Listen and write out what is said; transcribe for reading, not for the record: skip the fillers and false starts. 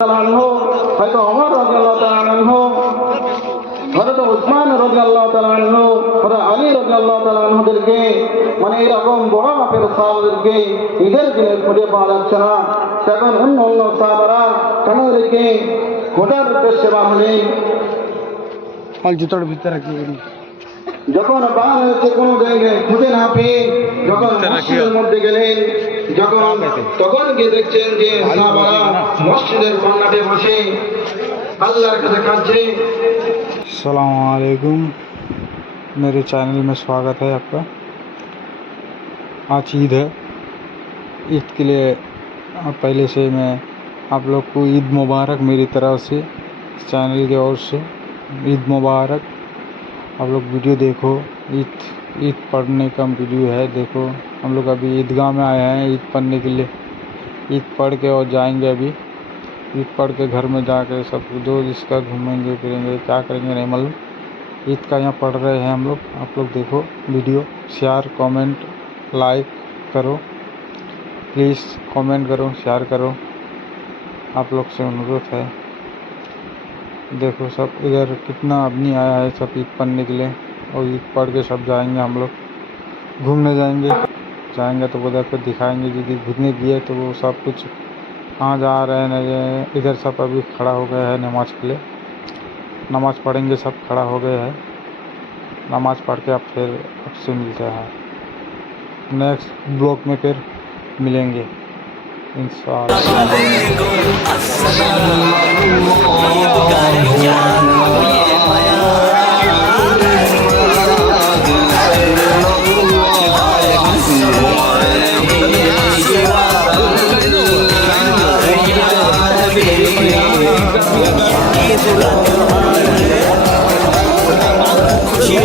আনহু, হয়তো ওমর রাদিয়াল্লাহু তাআলা আনহু, হযরত উসমান রাদিয়াল্লাহু তাআলা আনহু, হযরত আলী রাদিয়াল্লাহু তাআলা আনহুদেরকে মানে এরকম বড় মাপের সাহাবাদেরকে ঈদের দিনে খুঁজে পাওয়া যাচ্ছে না। তখন অন্য সাহাবারা তাদেরকে খোঁজার উদ্দেশ্যে বার হলেন। জুতার ভিতরে কি যখন বার হয়েছে কোনো জায়গায় খুঁজে না পেয়ে যখন মসজিদের মধ্যে গেলেন, তখন গিয়ে দেখছেন যে সাহাবারা মসজিদের কর্নারে বসে আল্লাহর কাছে কাঁদছে। अस्सलाम वालेकुम, मेरे चैनल में स्वागत है आपका। आज ईद है। ईद के लिए पहले से मैं आप लोग को ईद मुबारक मेरी तरफ से, चैनल की ओर से ईद मुबारक। आप लोग वीडियो देखो, ईद पढ़ने का वीडियो है, देखो। हम लोग अभी ईदगाह में आए हैं ईद पढ़ने के लिए। ईद पढ़ के और जाएंगे अभी। ईद पढ़ के घर में जाके सब जो जिसका घूमेंगे फिरेंगे क्या करेंगे नहीं मालूम। ईद का यहाँ पढ़ रहे हैं हम लोग। आप लोग देखो वीडियो, शेयर कमेंट लाइक करो, प्लीज़ कमेंट करो, शेयर करो, आप लोग से अनुरोध है। देखो सब इधर कितना आदमी आया है सब ईद पढ़ने के लिए, और ईद पढ़ के सब जाएंगे हम लोग घूमने जाएंगे तो उधर पर दिखाएंगे। यदि घूमने गए तो वो सब कुछ कहाँ जा रहे हैं। इधर सब अभी खड़ा हो गया है नमाज के लिए, नमाज पढ़ेंगे, सब खड़ा हो गए हैं। नमाज पढ़ के अब फिर आपसे मिलते हैं नेक्स्ट ब्लॉग में, फिर मिलेंगे इंशाअल्लाह। खुशी